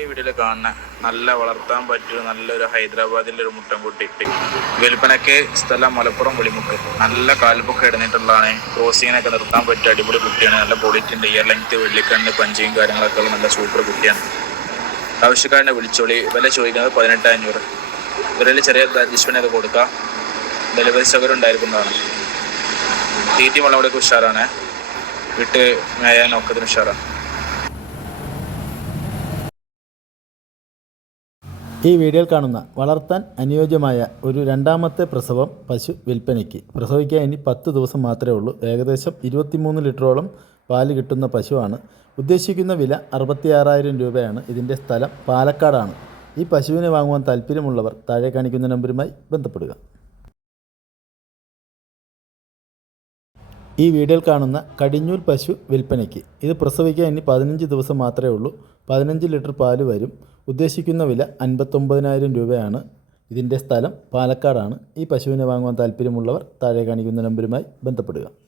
ഈ വീഡിയോയിൽ കാണുന്ന നല്ല വളർത്താൻ പറ്റിയ നല്ലൊരു ഹൈദരാബാദിന്റെ ഒരു മുട്ടൻകുട്ടി വിൽപ്പനക്ക് സ്ഥലം മലപ്പുറം വെളിമുക്ക്. നല്ല കാൽപ്പൊക്കെ ഇടന്നിട്ടുള്ളതാണ്. ക്രോസിങ്ങിനൊക്കെ നിർത്താൻ പറ്റിയ അടിപൊളി കുട്ടിയാണ്. നല്ല ഉണ്ട്. ഇയർ ലെങ്ത് വെള്ളിക്കണ്ണ് പഞ്ചിയും കാര്യങ്ങളൊക്കെ ഉള്ള നല്ല സൂപ്പർ കുട്ടിയാണ്. ആവശ്യക്കാരനെ വിളിച്ചോളി. വില ചോദിക്കുന്നത് പതിനെട്ട് അഞ്ഞൂറ്. ഇവരിൽ ചെറിയ അഡ്ജസ്റ്റ്മെന്റ് ഒക്കെ കൊടുക്കാം. ഡെലിവറി സൗകര്യം ഉണ്ടായിരിക്കുന്നതാണ്. തീറ്റി വെള്ളമൂടെയൊക്കെ ഉഷാറാണ്. വിട്ട് മേയാനൊക്കെ ഉഷാറാണ്. ഈ വീഡിയോയിൽ കാണുന്ന വളർത്താൻ അനുയോജ്യമായ ഒരു രണ്ടാമത്തെ പ്രസവം പശു വിൽപ്പനയ്ക്ക്. പ്രസവിക്കാൻ ഇനി പത്ത് ദിവസം മാത്രമേ ഉള്ളൂ. ഏകദേശം ഇരുപത്തിമൂന്ന് ലിറ്ററോളം പാൽ കിട്ടുന്ന പശുവാണ്. ഉദ്ദേശിക്കുന്ന വില അറുപത്തിയാറായിരം രൂപയാണ്. ഇതിന്റെ സ്ഥലം പാലക്കാടാണ്. ഈ പശുവിനെ വാങ്ങുവാൻ താല്പര്യമുള്ളവർ താഴെ കാണിക്കുന്ന നമ്പരുമായി ബന്ധപ്പെടുക. ഈ വീഡിയോയിൽ കാണുന്ന കടിഞ്ഞൂൽ പശു വിൽപ്പനയ്ക്ക്. ഇത് പ്രസവിക്കാൻ ഇനി പതിനഞ്ച് ദിവസം മാത്രമേ ഉള്ളൂ. പതിനഞ്ച് ലിറ്റർ പാൽ വരും. ഉദ്ദേശിക്കുന്ന വില അൻപത്തൊമ്പതിനായിരം രൂപയാണ്. ഇതിന്റെ സ്ഥലം പാലക്കാടാണ്. ഈ പശുവിനെ വാങ്ങുവാൻ താല്പര്യമുള്ളവർ താഴെ കാണിക്കുന്ന നമ്പരുമായി ബന്ധപ്പെടുക.